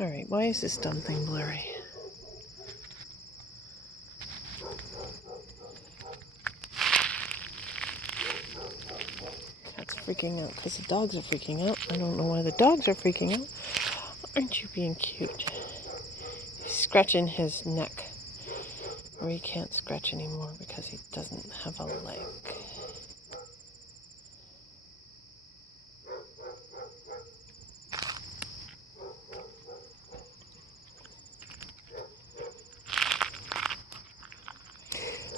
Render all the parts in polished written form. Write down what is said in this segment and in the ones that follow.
Alright, why is this dumb thing blurry? Cat's freaking out because the dogs are freaking out. I don't know why the dogs are freaking out. Aren't you being cute? He's scratching his neck. Or he can't scratch anymore because he doesn't have a leg.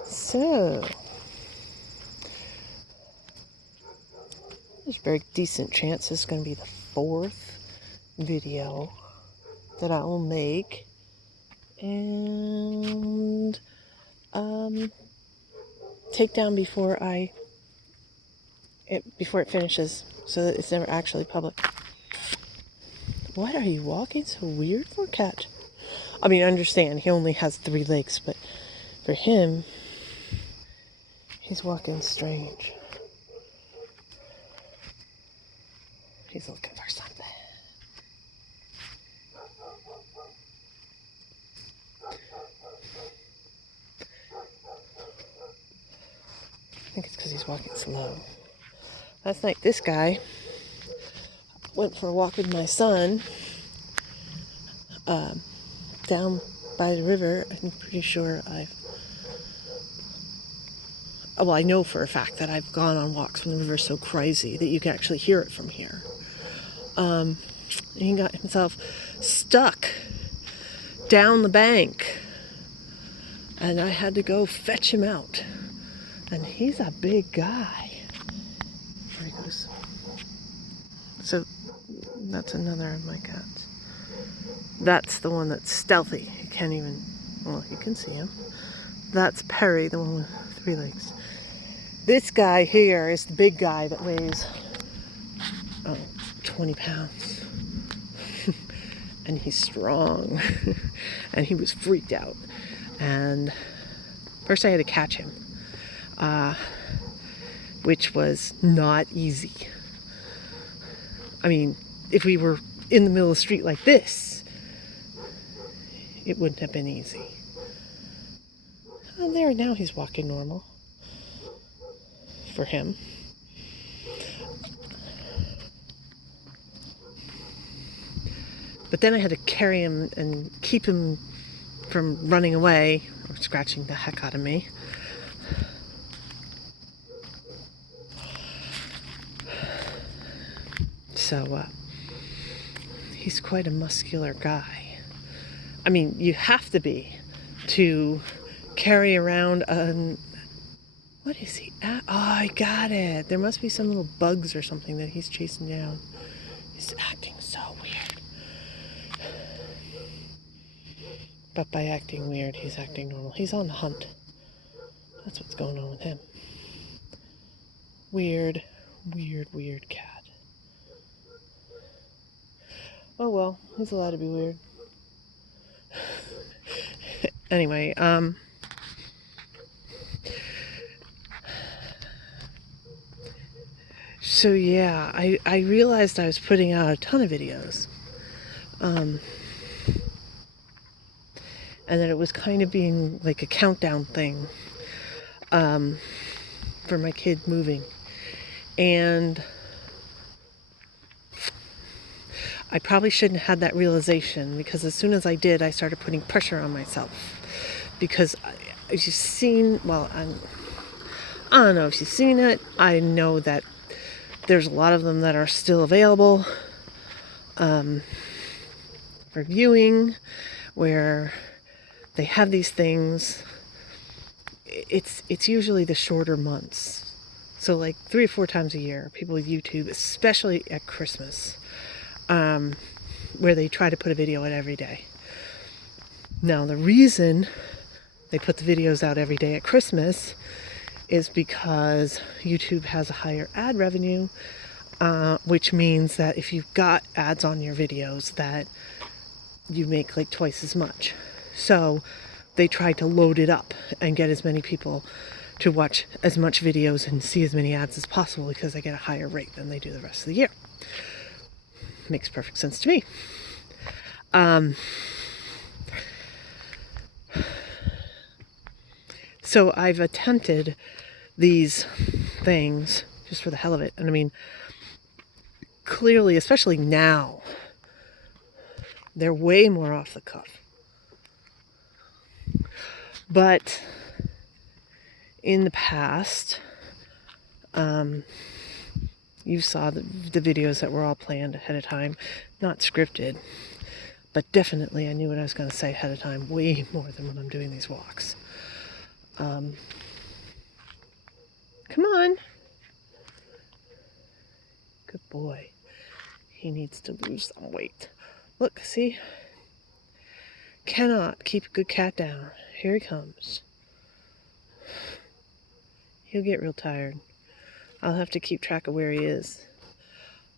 So, there's a very decent chance this is going to be the 4th video that I will make. And take down before it finishes, so that it's never actually public. What are you walking so weird for, cat? I mean, I understand he only has 3 legs, but for him, he's walking strange. He's looking for something. I think it's because he's walking slow. Last night, this guy went for a walk with my son down by the river. I'm pretty sure I know for a fact that I've gone on walks when the river's so crazy that you can actually hear it from here. And he got himself stuck down the bank, and I had to go fetch him out. And he's a big guy. There he goes. So that's another of my cats. That's the one that's stealthy. You can't even, well, you can see him. That's Perry, the one with 3 legs. This guy here is the big guy that weighs 20 pounds. And he's strong. And he was freaked out. And first I had to catch him, which was not easy. I mean, if we were in the middle of the street like this, it wouldn't have been easy. And there, now he's walking normal. For him. But then I had to carry him and keep him from running away or scratching the heck out of me. So, he's quite a muscular guy. I mean, you have to be to carry around what is he at? Oh, I got it. There must be some little bugs or something that he's chasing down. He's acting so weird. But by acting weird, he's acting normal. He's on the hunt. That's what's going on with him. Weird, weird, weird cat. Oh well, he's allowed to be weird. Anyway, so yeah, I realized I was putting out a ton of videos. And that it was kind of being like a countdown thing for my kid moving. And I probably shouldn't have had that realization, because as soon as I did, I started putting pressure on myself. Because as you've seen, well, I don't know if you've seen it, I know that there's a lot of them that are still available for viewing, where they have these things. It's usually the shorter months. So like 3 or 4 times a year, people with YouTube, especially at Christmas, where they try to put a video out every day. Now, the reason they put the videos out every day at Christmas is because YouTube has a higher ad revenue, which means that if you've got ads on your videos, that you make like twice as much. So they try to load it up and get as many people to watch as much videos and see as many ads as possible, because they get a higher rate than they do the rest of the year. Makes perfect sense to me. So I've attempted these things just for the hell of it. And I mean, clearly, especially now, they're way more off the cuff. But in the past, you saw the videos that were all planned ahead of time, not scripted, but definitely I knew what I was going to say ahead of time, way more than when I'm doing these walks. Come on. Good boy. He needs to lose some weight. Look, see? Cannot keep a good cat down. Here he comes. He'll get real tired. I'll have to keep track of where he is.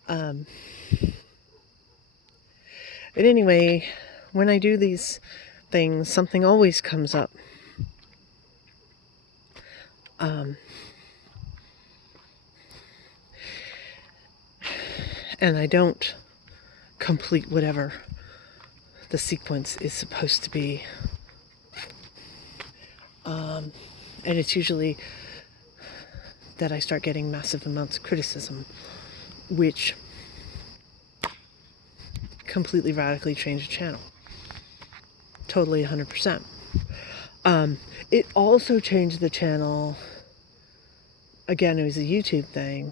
But anyway, when I do these things, something always comes up. And I don't complete whatever the sequence is supposed to be. And it's usually that I start getting massive amounts of criticism, which completely radically changed the channel. Totally 100%. It also changed the channel. Again, it was a YouTube thing.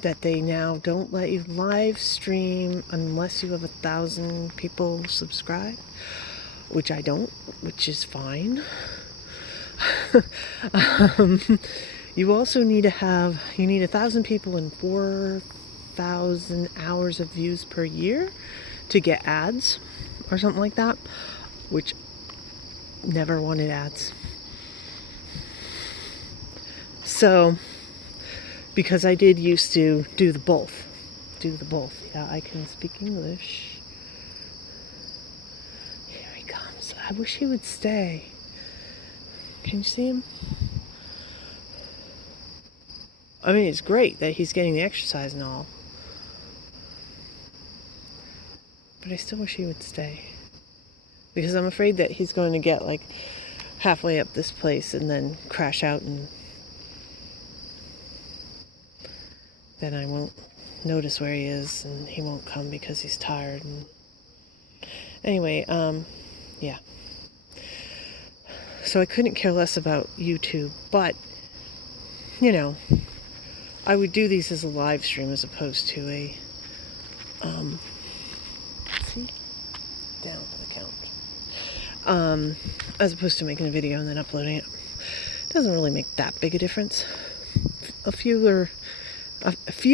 That they now don't let you live stream unless you have 1,000 people subscribe, which I don't, which is fine. You also need to have, you need 1,000 people and 4,000 hours of views per year to get ads or something like that, which never wanted ads. So, because I did used to do the both. Yeah, I can speak English. Here he comes. I wish he would stay. Can you see him? I mean, it's great that he's getting the exercise and all. But I still wish he would stay. Because I'm afraid that he's going to get like halfway up this place and then crash out, and then I won't notice where he is and he won't come because he's tired. And anyway, yeah. So I couldn't care less about YouTube, but, you know, I would do these as a live stream as opposed to a, see, down for the count. As opposed to making a video and then uploading it. It doesn't really make that big a difference. A few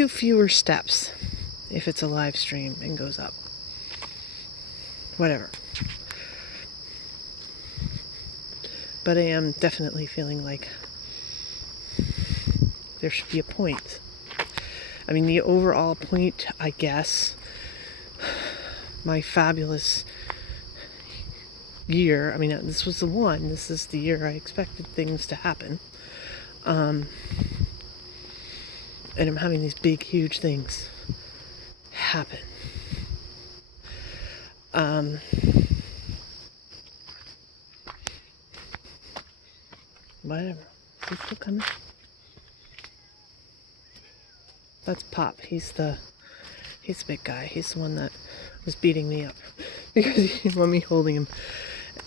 fewer steps if it's a live stream and goes up. Whatever. But I am definitely feeling like there should be a point. I mean, the overall point, I guess, my fabulous year, I mean, this was the one, this is the year I expected things to happen. And I'm having these big, huge things happen. Whatever. Is he still coming? That's Pop. He's the big guy. He's the one that was beating me up because he didn't want me holding him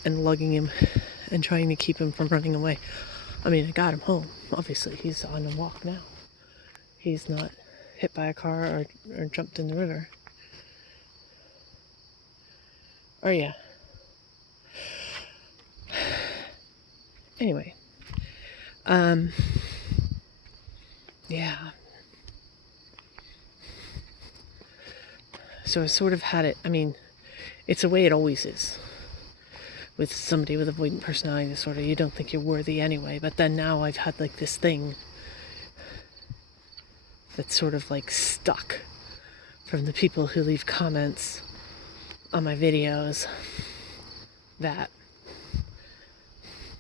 and lugging him and trying to keep him from running away. I mean, I got him home. Obviously, he's on a walk now. He's not hit by a car or jumped in the river. Or yeah. Anyway. Yeah. So I sort of had it, I mean, it's the way it always is. With somebody with avoidant personality disorder, you don't think you're worthy anyway. But then now I've had like this thing that's sort of like stuck from the people who leave comments on my videos that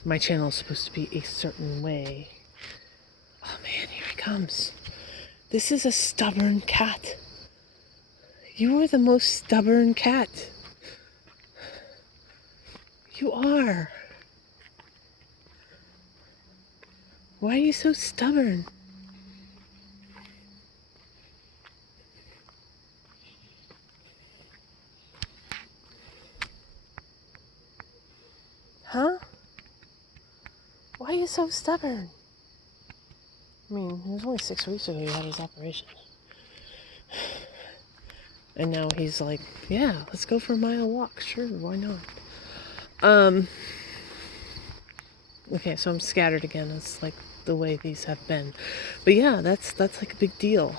my channel is supposed to be a certain way. Oh man, here he comes. This is a stubborn cat. You are the most stubborn cat. You are. Why are you so stubborn? Huh? Why are you so stubborn? I mean, it was only 6 weeks ago he had his operation. And now he's like, yeah, let's go for a mile walk. Sure, why not? Okay, so I'm scattered again. It's like the way these have been. But yeah, that's like a big deal.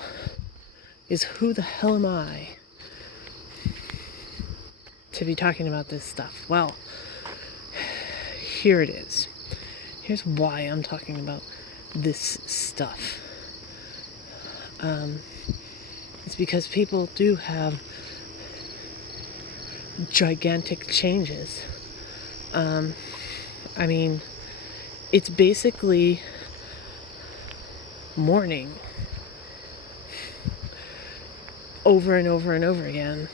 Is who the hell am I to be talking about this stuff? Well, here it is. Here's why I'm talking about this stuff. It's because people do have gigantic changes. I mean, it's basically mourning over and over and over again.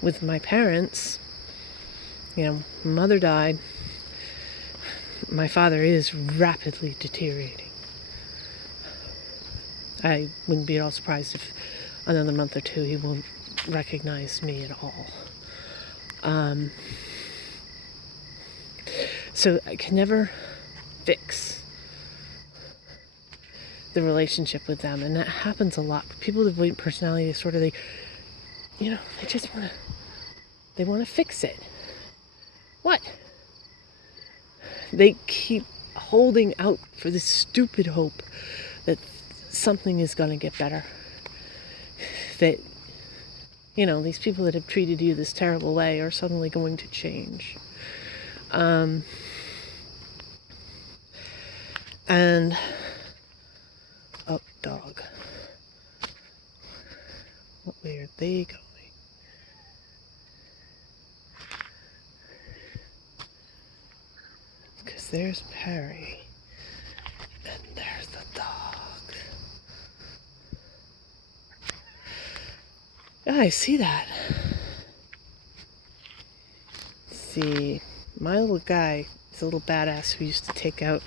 With my parents, mother died. My father is rapidly deteriorating. I wouldn't be at all surprised if another month or two he won't recognize me at all. So I can never fix the relationship with them, and that happens a lot. People with avoidant personality, they just want to fix it. What? They keep holding out for this stupid hope that something is going to get better. That, these people that have treated you this terrible way are suddenly going to change. And, oh, dog. What way are they going? Because there's Perry. And there's the dog. Yeah, I see that. See, my little guy is a little badass who used to take out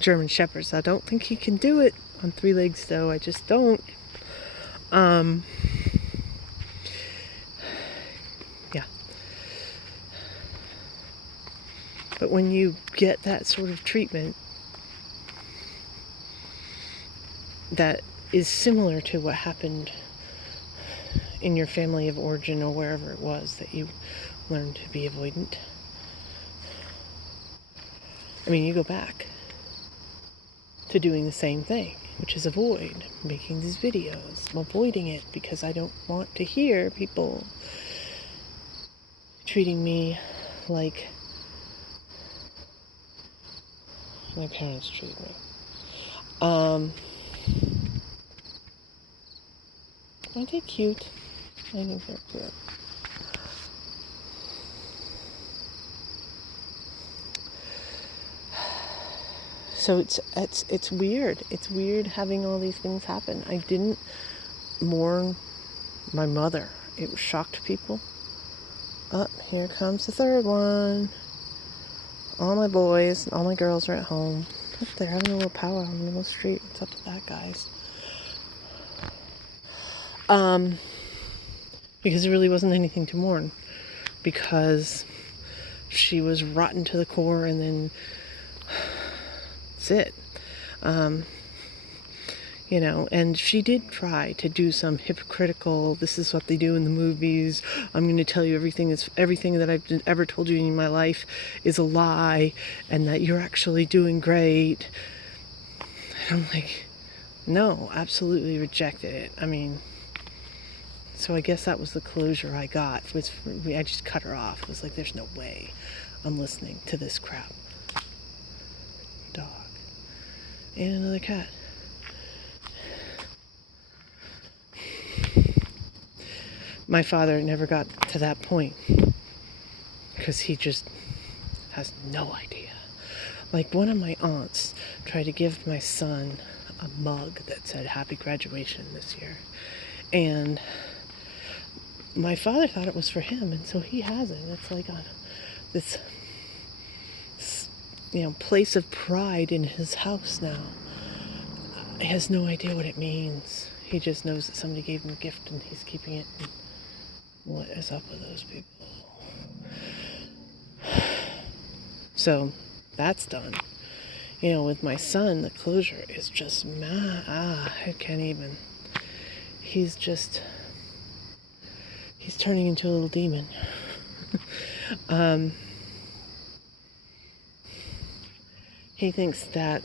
German Shepherds. I don't think he can do it on 3 legs, though. I just don't. Yeah. But when you get that sort of treatment that is similar to what happened in your family of origin or wherever it was that you learned to be avoidant. I mean, you go back to doing the same thing, which is avoid making these videos. I'm avoiding it because I don't want to hear people treating me like my parents treated me. Aren't they cute? I think they're cute. So it's weird. It's weird having all these things happen. I didn't mourn my mother. It shocked people. Oh, here comes the third one. All my boys, all my girls are at home. Look, they're having a little powwow in the middle of the street. What's up with that, guys? Because there really wasn't anything to mourn. Because she was rotten to the core, and then that's it. And she did try to do some hypocritical, this is what they do in the movies, I'm going to tell you everything that I've ever told you in my life is a lie, and that you're actually doing great. And I'm like, no, absolutely rejected it. I mean, so I guess that was the closure I got. I just cut her off. It was like, there's no way I'm listening to this crap. Dog. And another cat. My father never got to that point because he just has no idea. Like, one of my aunts tried to give my son a mug that said happy graduation this year. And my father thought it was for him, and so he has it. It's like this, place of pride in his house now. He has no idea what it means. He just knows that somebody gave him a gift and he's keeping it. And what is up with those people? So that's done. With my son, the closure is just I can't even. He's turning into a little demon. He thinks that,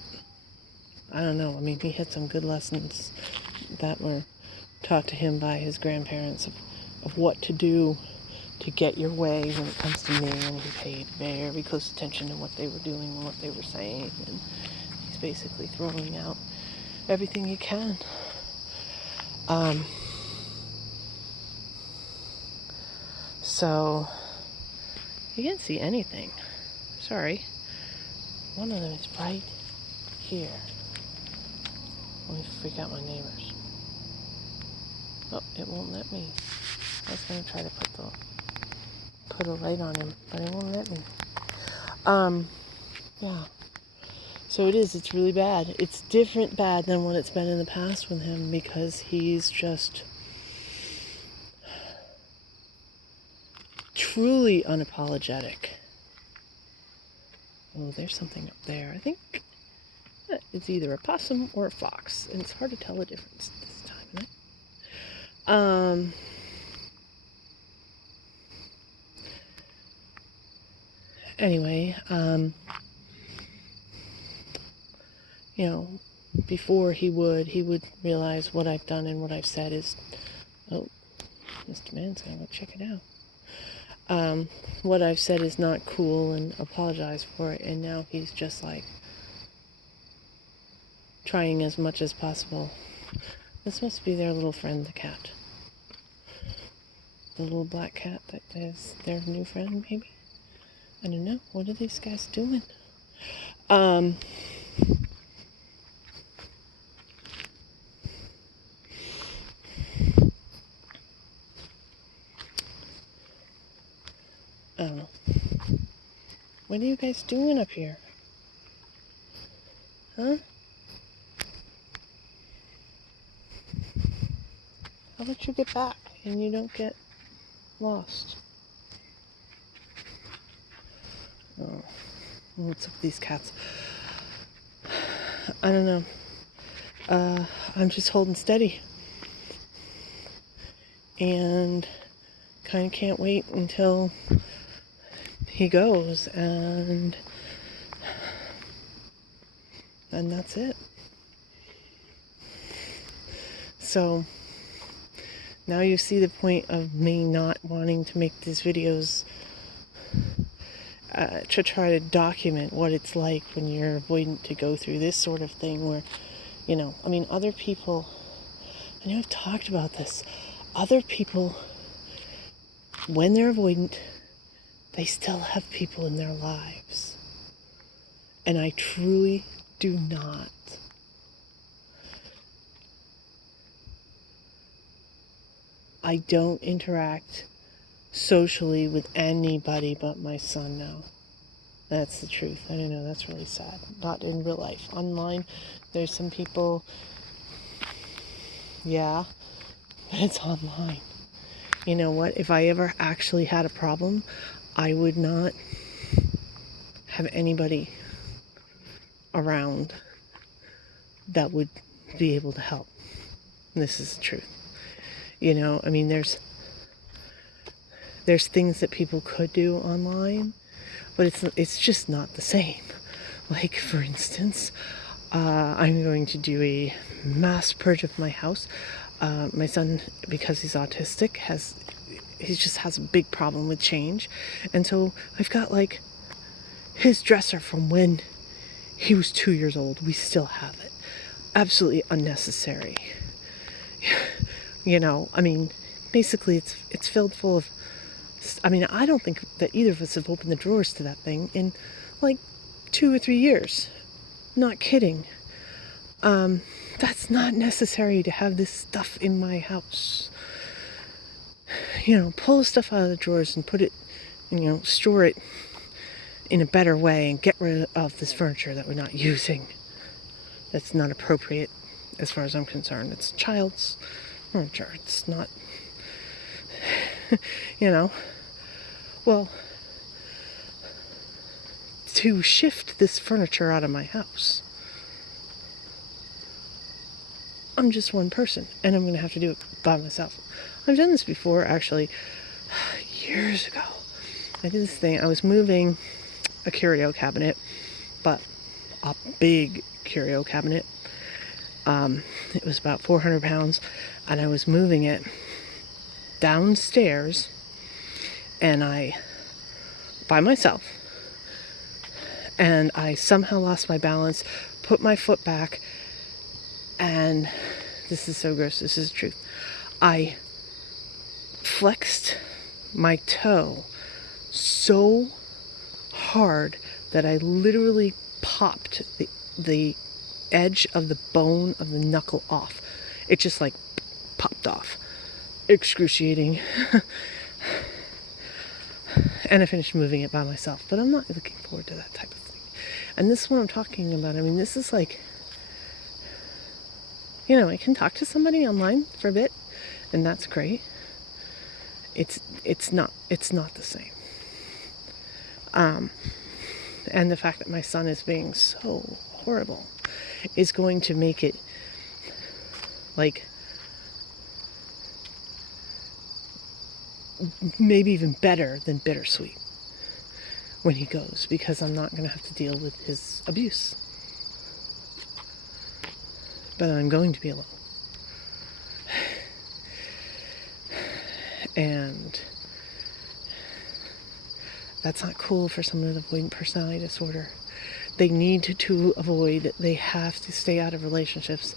I don't know, he had some good lessons that were taught to him by his grandparents of what to do to get your way when it comes to me, and he paid very close attention to what they were doing and what they were saying, and he's basically throwing out everything he can. So you can't see anything. Sorry. One of them is right here. Let me freak out my neighbors. Oh, it won't let me. I was going to try to put a light on him, but it won't let me. Yeah. So it's really bad. It's different bad than what it's been in the past with him, because he's just truly unapologetic. Oh, there's something up there. I think it's either a possum or a fox, and it's hard to tell the difference this time of night. Anyway, before he would realize what I've done and what I've said is, oh, Mr. Man's gonna go check it out. What I've said is not cool, and apologize for it, and now he's just like trying as much as possible. This must be their little friend, the cat. The little black cat that is their new friend, maybe? I don't know. What are these guys doing? I don't know. What are you guys doing up here? Huh? How about you get back and you don't get lost? Oh, what's up with these cats? I don't know. I'm just holding steady. And kind of can't wait until he goes, and that's it. So now you see the point of me not wanting to make these videos to try to document what it's like when you're avoidant to go through this sort of thing where, other people, I know I've talked about this, other people, when they're avoidant, they still have people in their lives. And I truly do not. I don't interact socially with anybody but my son now. That's the truth. I don't know, that's really sad. Not in real life. Online, there's some people, yeah, but it's online. You know what? If I ever actually had a problem, I would not have anybody around that would be able to help. And this is the truth. There's things that people could do online, but it's just not the same. Like, for instance, I'm going to do a mass purge of my house. My son, because he's autistic, he just has a big problem with change. And so I've got like his dresser from when he was 2 years old. We still have it. Absolutely unnecessary. Basically it's filled full of, I don't think that either of us have opened the drawers to that thing in like 2 or 3 years. Not kidding. That's not necessary to have this stuff in my house. Pull the stuff out of the drawers and put it, store it in a better way and get rid of this furniture that we're not using. That's not appropriate as far as I'm concerned. It's child's furniture. It's not, Well, to shift this furniture out of my house, I'm just one person, and I'm going to have to do it by myself. I've done this before, actually, years ago. I did this thing. I was moving a curio cabinet, but a big curio cabinet. It was about 400 pounds, and I was moving it downstairs, and by myself, and I somehow lost my balance, put my foot back, and this is so gross, this is the truth. I flexed my toe so hard that I literally popped the edge of the bone of the knuckle off. It just like popped off. Excruciating. And I finished moving it by myself, but I'm not looking forward to that type of thing. And this is what I'm talking about. I mean, this is like, I can talk to somebody online for a bit, and that's great. It's not the same. And the fact that my son is being so horrible is going to make it like maybe even better than bittersweet when he goes, because I'm not going to have to deal with his abuse. But I'm going to be alone. And that's not cool for someone with avoidant personality disorder. They need to avoid, they have to stay out of relationships,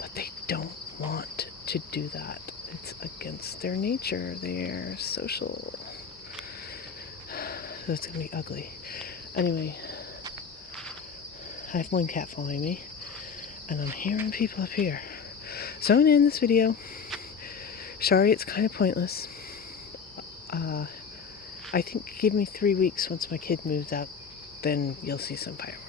but they don't want to do that. It's against their nature. They're social. So it's going to be ugly. Anyway, I have one cat following me, and I'm hearing people up here. So I'm going to end this video. Sorry, it's kind of pointless. I think give me 3 weeks once my kid moves out, then you'll see some fireworks.